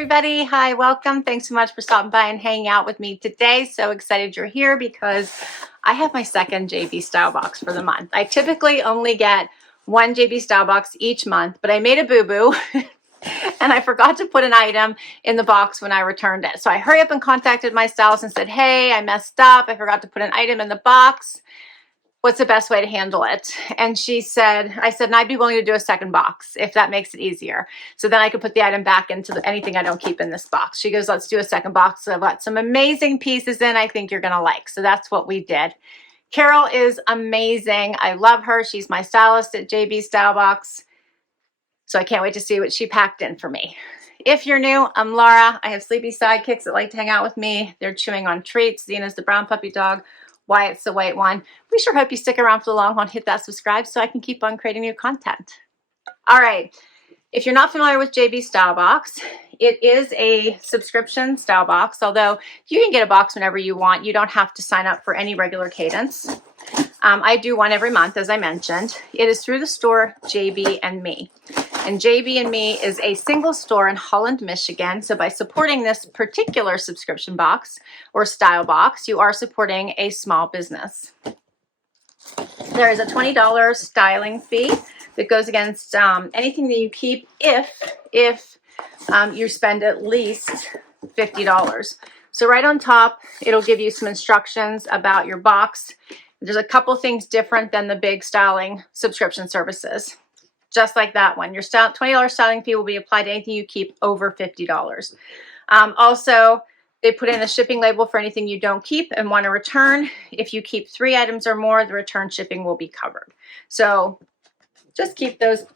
everybody. Hi, welcome. Thanks so much for stopping by and hanging out with me today. So excited you're here because I have my second JB Stylebox for the month. I typically only get one JB Stylebox each month, but I made a boo-boo and I forgot to put an item in the box when I returned it. So I hurry up and contacted my stylist and said, hey, I messed up. I forgot to put an item in the box. What's the best way to handle it? And I said, and I'd be willing to do a second box if that makes it easier. So then I could put the item back into anything I don't keep in this box. She goes, let's do a second box. So I've got some amazing pieces in I think you're gonna like. So that's what we did. Carol is amazing. I love her. She's my stylist at JB Stylebox. So I can't wait to see what she packed in for me. If you're new, I'm Laura. I have sleepy sidekicks that like to hang out with me. They're chewing on treats. Zena's the brown puppy dog. Wyatt's the white one. We sure hope you stick around for the long haul and hit that subscribe so I can keep on creating new content. All right, if you're not familiar with JB Stylebox, it is a subscription style box, although you can get a box whenever you want. You don't have to sign up for any regular cadence. I do one every month, as I mentioned. It is through the store JB and Me. And JB and Me is a single store in Holland, Michigan. So by supporting this particular subscription box or style box, you are supporting a small business. There is a $20 styling fee that goes against anything that you keep if you spend at least $50. So right on top, it'll give you some instructions about your box. There's a couple things different than the big styling subscription services. Just like that one. Your $20 styling fee will be applied to anything you keep over $50. Also, they put in a shipping label for anything you don't keep and want to return. If you keep 3 items or more, the return shipping will be covered. So just keep those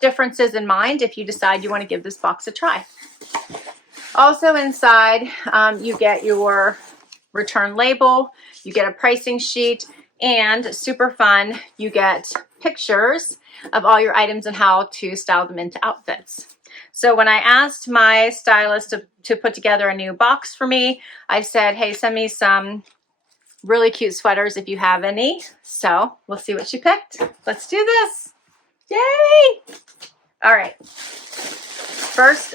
differences in mind if you decide you want to give this box a try. Also inside, you get your return label, you get a pricing sheet, and super fun, you get pictures of all your items and how to style them into outfits. So when I asked my stylist to put together a new box for me, I said, hey, send me some really cute sweaters if you have any. So we'll see what she picked. Let's do this. Yay! All right. First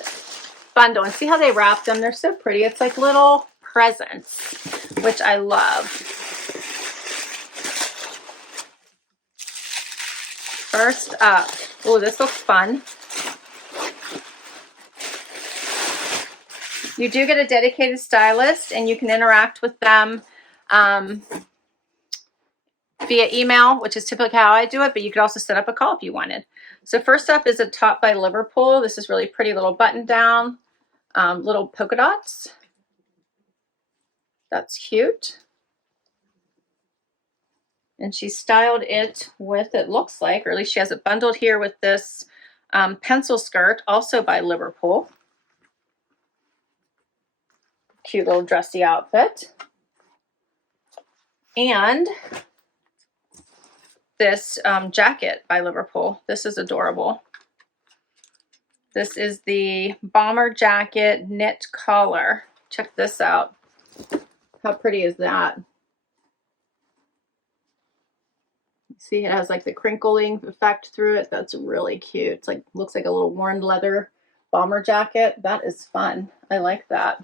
bundle, and see how they wrapped them? They're so pretty. It's like little presents, which I love. First up, oh, this looks fun. You do get a dedicated stylist and you can interact with them via email, which is typically how I do it, but you could also set up a call if you wanted. So first up is a top by Liverpool. This is really pretty little button down, little polka dots. That's cute. And she styled it with, it looks like, or at least she has it bundled here with this pencil skirt, also by Liverpool. Cute little dressy outfit. And this jacket by Liverpool. This is adorable. This is the bomber jacket knit collar. Check this out. How pretty is that? See, it has like the crinkling effect through it. That's really cute. It's like, looks like a little worn leather bomber jacket. That is fun. I like that.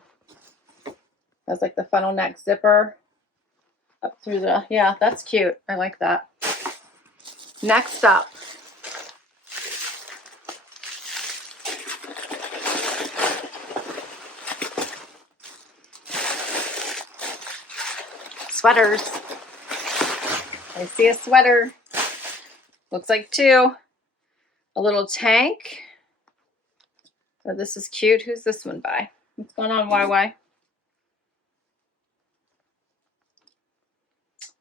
Has like the funnel neck zipper up through the, yeah, that's cute. I like that. Next up. Sweaters. I see a sweater. Looks like 2. A little tank. Oh, this is cute. Who's this one by? What's going on, YY?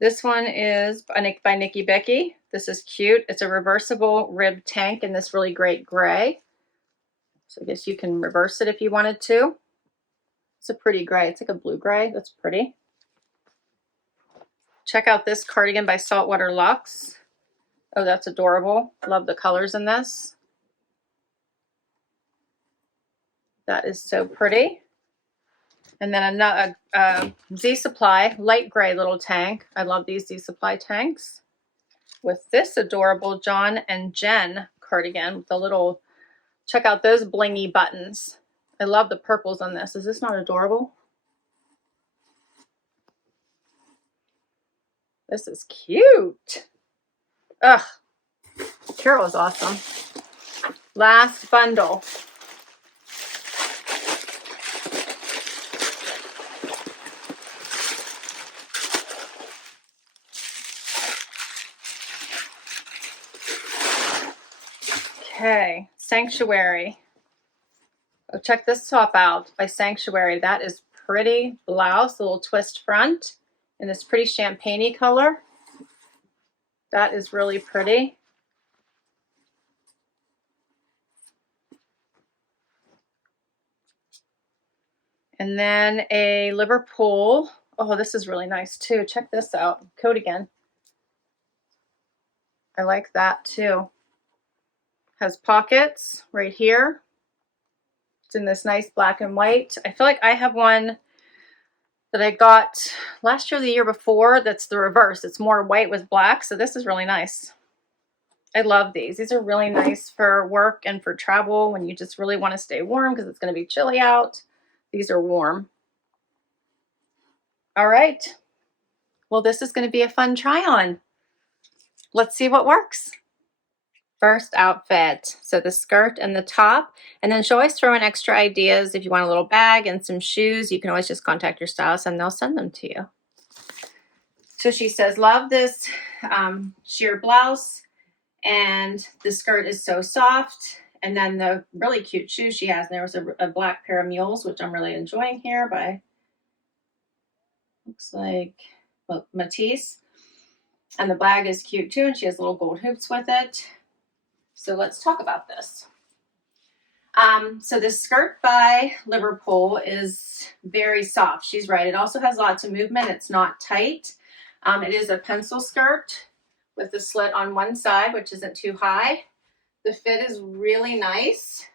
This one is by Nikibikii. This is cute. It's a reversible rib tank in this really great gray. So I guess you can reverse it if you wanted to. It's a pretty gray. It's like a blue gray. That's pretty. Check out this cardigan by Saltwater Luxe. Oh, that's adorable. Love the colors in this. That is so pretty. And then another Z Supply light gray little tank. I love these Z Supply tanks. With this adorable John and Jenn cardigan with the little, check out those blingy buttons. I love the purples on this. Is this not adorable? This is cute. Ugh, Carol is awesome. Last bundle. Okay, Sanctuary. Oh, check this top out by Sanctuary. That is pretty. Blouse, a little twist front in this pretty champagne-y color. That is really pretty. And then a Liverpool. Oh, this is really nice too. Check this out. Cardigan. I like that too. Has pockets right here. It's in this nice black and white. I feel like I have one that I got last year or the year before that's the reverse. It's more white with black, so this is really nice. I love these. These are really nice for work and for travel when you just really want to stay warm because it's going to be chilly out. These are warm. All right. Well, this is going to be a fun try on. Let's see what works. First outfit. So the skirt and the top, and then she'll always throw in extra ideas. If you want a little bag and some shoes, you can always just contact your stylist and they'll send them to you. So she says, love this sheer blouse, and the skirt is so soft. And then the really cute shoes she has. And there was a black pair of mules, which I'm really enjoying here by, looks like, well, Matisse. And the bag is cute too, and she has little gold hoops with it. So let's talk about this. So this skirt by Liverpool is very soft. She's right. It also has lots of movement. It's not tight. It is a pencil skirt with the slit on one side, which isn't too high. The fit is really nice.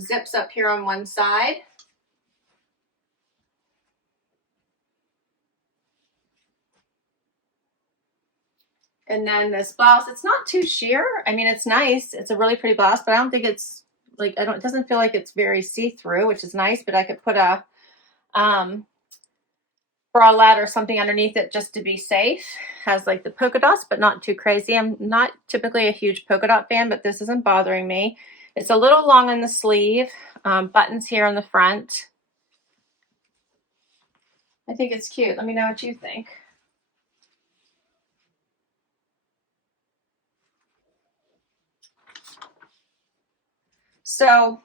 Zips up here on one side. And then this blouse, it's not too sheer. I mean, it's nice. It's a really pretty blouse, but I don't think it's like, it doesn't feel like it's very see-through, which is nice, but I could put a bralette or something underneath it just to be safe. Has like the polka dots, but not too crazy. I'm not typically a huge polka dot fan, but this isn't bothering me. It's a little long on the sleeve, buttons here on the front. I think it's cute. Let me know what you think. So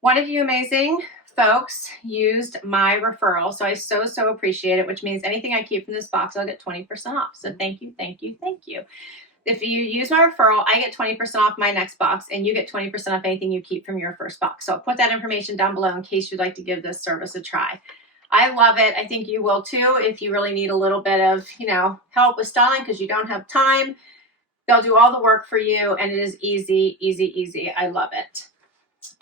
one of you amazing folks used my referral. So I so appreciate it, which means anything I keep from this box, I'll get 20% off. So thank you, thank you, thank you. If you use my referral, I get 20% off my next box, and you get 20% off anything you keep from your first box. So I'll put that information down below in case you'd like to give this service a try. I love it. I think you will too if you really need a little bit of, help with styling because you don't have time. They'll do all the work for you, and it is easy, easy, easy. I love it.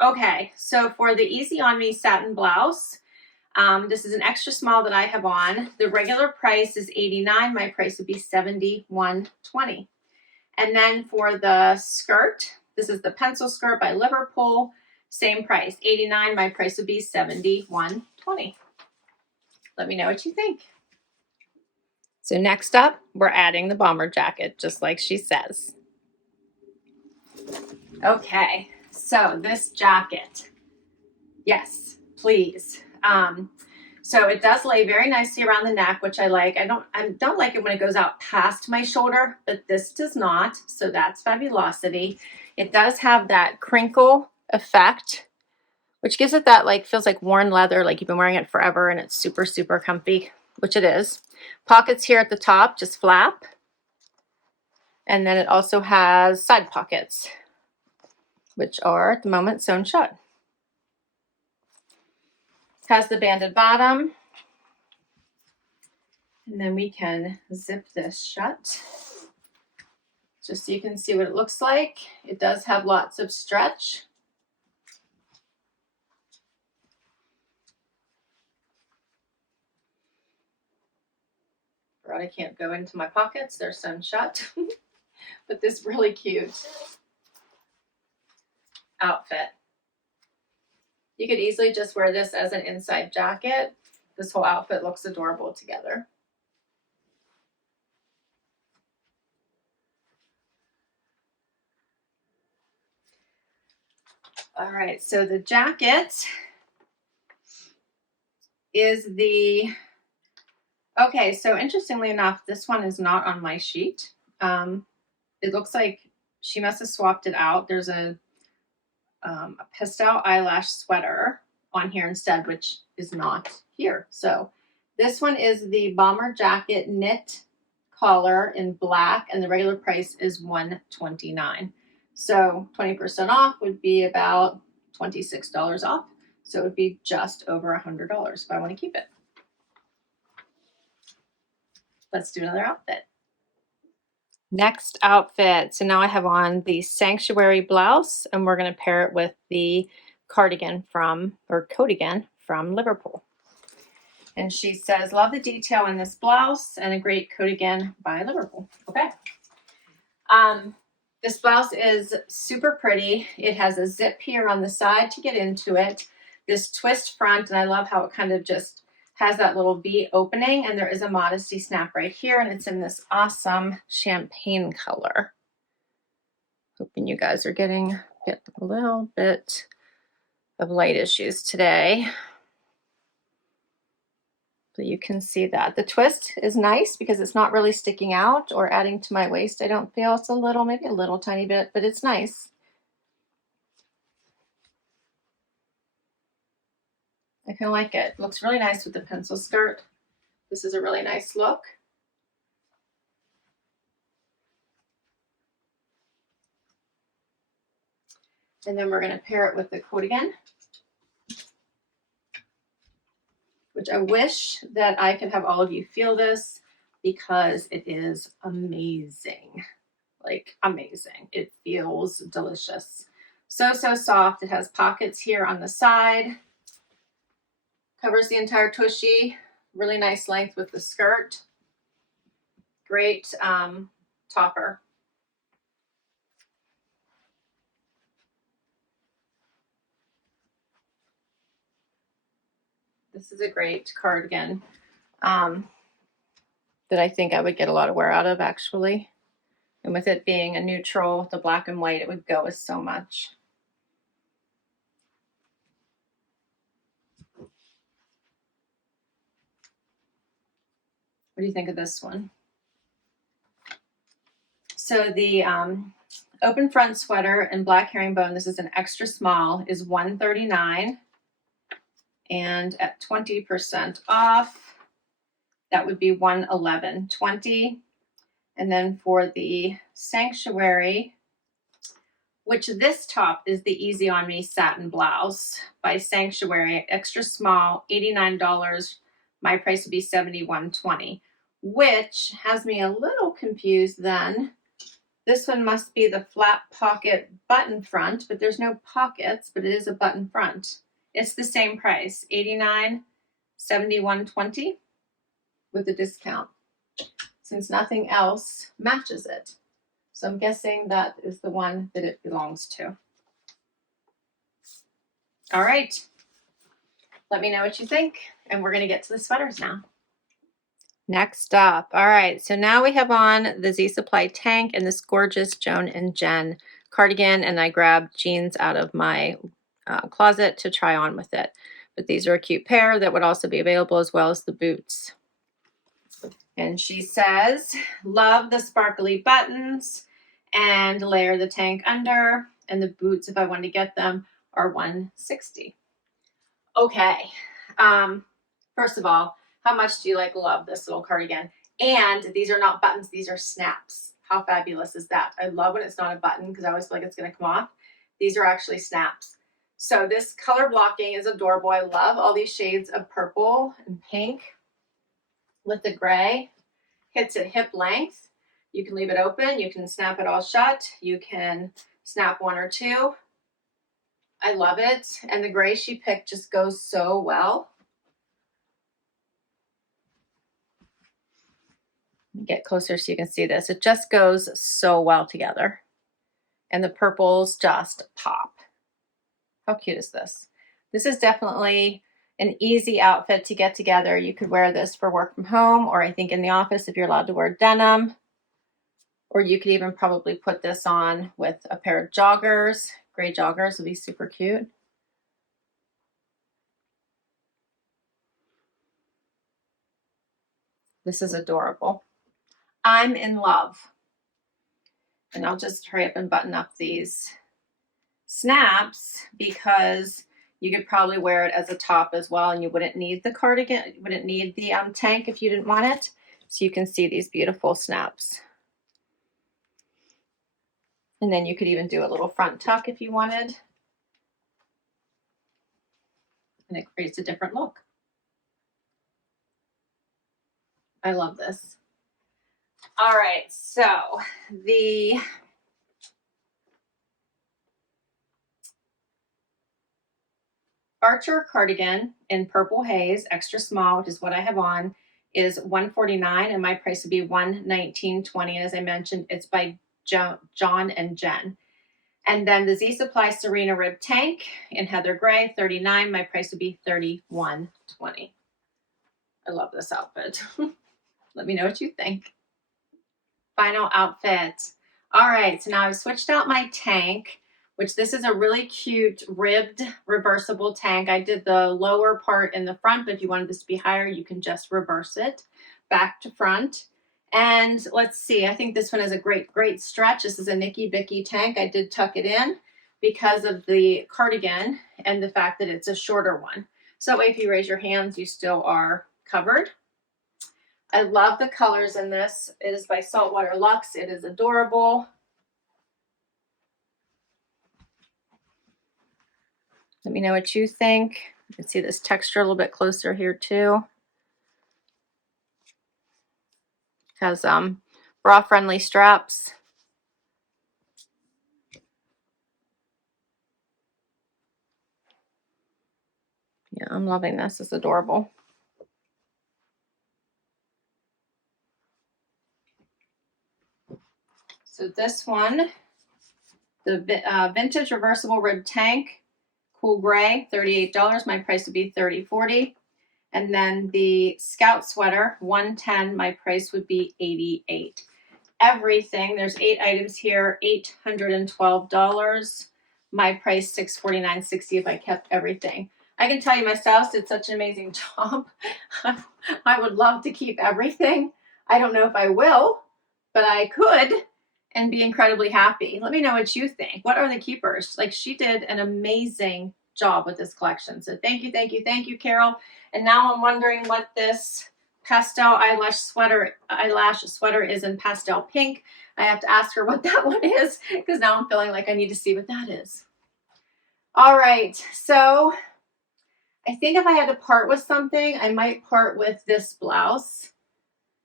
Okay, so for the Easy On Me satin blouse, this is an extra small that I have on. The regular price is $89. My price would be $71.20. And then for the skirt, this is the pencil skirt by Liverpool. Same price, $89. My price would be $71.20. Let me know what you think. So next up, we're adding the bomber jacket, just like she says. Okay, so this jacket, yes, please. So it does lay very nicely around the neck, which I like. I don't like it when it goes out past my shoulder, but this does not, so that's fabulosity. It does have that crinkle effect, which gives it that, like, feels like worn leather, like you've been wearing it forever, and it's super comfy, which it is. Pockets here at the top, just flap. And then it also has side pockets, which are at the moment sewn shut. It has the banded bottom. And then we can zip this shut, just so you can see what it looks like. It does have lots of stretch. I can't go into my pockets, they're sewn shut. But this really cute outfit. You could easily just wear this as an inside jacket. This whole outfit looks adorable together. All right, so the jacket is the, okay, so interestingly enough, this one is not on my sheet. It looks like she must have swapped it out. There's a pastel eyelash sweater on here instead, which is not here. So this one is the bomber jacket knit collar in black, and the regular price is $129. So 20% off would be about $26 off. So it would be just over $100 if I want to keep it. Let's do another outfit. Next outfit. So now I have on the Sanctuary blouse, and we're going to pair it with the cardigan from, or Cardigan from Liverpool. And she says, love the detail in this blouse and a great Cardigan by Liverpool. Okay. This blouse is super pretty. It has a zip here on the side to get into it. This twist front, and I love how it kind of just has that little V opening, and there is a modesty snap right here, and it's in this awesome champagne color. Hoping you guys are getting a little bit of light issues today. So you can see that. The twist is nice because it's not really sticking out or adding to my waist. I don't feel it's a little, maybe a little tiny bit, but it's nice. I kind of like it. It looks really nice with the pencil skirt. This is a really nice look. And then we're going to pair it with the Cardigan, which I wish that I could have all of you feel this because it is amazing. Like amazing. It feels delicious. So soft. It has pockets here on the side. Covers the entire tushy. Really nice length with the skirt. Great topper. This is a great cardigan that I think I would get a lot of wear out of, actually. And with it being a neutral, the black and white, it would go with so much. What do you think of this one? So the open front sweater in black herringbone, this is an extra small, is $139. And at 20% off, that would be $111.20. And then for the Sanctuary, which this top is the Easy On Me satin blouse by Sanctuary, extra small, $89. My price would be $71.20, which has me a little confused then. This one must be the flat pocket button front, but there's no pockets, but it is a button front. It's the same price, $89, $71.20 with a discount, since nothing else matches it. So I'm guessing that is the one that it belongs to. All right. Let me know what you think, and we're going to get to the sweaters now. Next up. All right, so now we have on the Z Supply tank and this gorgeous Joan and Jenn cardigan, and I grabbed jeans out of my closet to try on with it. But these are a cute pair that would also be available, as well as the boots. And she says, love the sparkly buttons and layer the tank under, and the boots, if I want to get them, are $160. Okay. First of all, how much do you love this little cardigan? And these are not buttons, these are snaps. How fabulous is that? I love when it's not a button because I always feel like it's going to come off. These are actually snaps. So this color blocking is adorable. I love all these shades of purple and pink with the gray. Hits at hip length. You can leave it open. You can snap it all shut. You can snap one or two. I love it. And the gray she picked just goes so well. Get closer so you can see this. It just goes so well together. And the purples just pop. How cute is this? This is definitely an easy outfit to get together. You could wear this for work from home, or I think in the office if you're allowed to wear denim. Or you could even probably put this on with a pair of joggers. Gray joggers would be super cute. This is adorable. I'm in love. And I'll just hurry up and button up these snaps because you could probably wear it as a top as well, and you wouldn't need the cardigan, you wouldn't need the tank if you didn't want it. So you can see these beautiful snaps. And then you could even do a little front tuck if you wanted. And it creates a different look. I love this. All right, so the Archer cardigan in Purple Haze, extra small, which is what I have on, is $149, and my price would be $119.20. And as I mentioned, it's by John and Jenn. And then the Z Supply Sirena Rib Tank in Heather Gray, $39. My price would be $31.20. I love this outfit. Let me know what you think. Final outfit. All right, so now I've switched out my tank, which this is a really cute ribbed reversible tank. I did the lower part in the front, but if you wanted this to be higher, you can just reverse it back to front. And let's see, I think this one is a great stretch. This is a Nikibikii tank. I did tuck it in because of the cardigan and the fact that it's a shorter one. So that way, if you raise your hands, you still are covered. I love the colors in this. It is by Saltwater Luxe. It is adorable. Let me know what you think. You can see this texture a little bit closer here too. It has bra friendly straps. Yeah, I'm loving this. It's adorable. So this one, the vintage reversible rib tank, cool gray, $38. My price would be $30.40. And then the Scout sweater, $110. My price would be $88. Everything, there's 8 items here, $812. My price $649.60 if I kept everything. I can tell you my stylist did such an amazing job. I would love to keep everything. I don't know if I will, but I could and be incredibly happy. Let me know what you think. What are the keepers? Like, she did an amazing job with this collection. So thank you, Carol. And now I'm wondering what this pastel eyelash sweater is in pastel pink. I have to ask her what that one is because now I'm feeling like I need to see what that is. All right, so I think if I had to part with something, I might part with this blouse.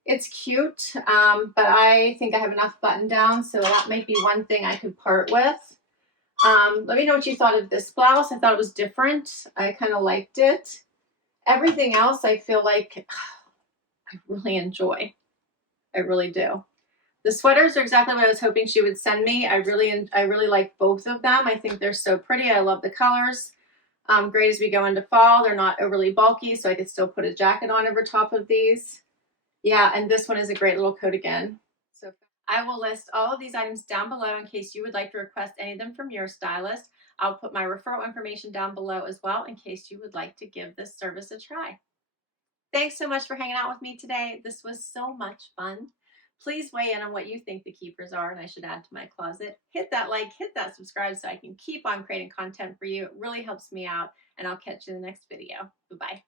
It's cute, but I think I have enough button down, so that might be one thing I could part with. Let me know what you thought of this blouse. I thought it was different. I kind of liked it. Everything else I feel like I really enjoy. I really do. The sweaters are exactly what I was hoping she would send me. I really like both of them. I think they're so pretty. I love the colors. Great as we go into fall. They're not overly bulky, so I could still put a jacket on over top of these. Yeah, and this one is a great little coat again. So I will list all of these items down below in case you would like to request any of them from your stylist. I'll put my referral information down below as well in case you would like to give this service a try. Thanks so much for hanging out with me today. This was so much fun. Please weigh in on what you think the keepers are, and I should add to my closet. Hit that like, hit that subscribe so I can keep on creating content for you. It really helps me out, and I'll catch you in the next video. Bye-bye.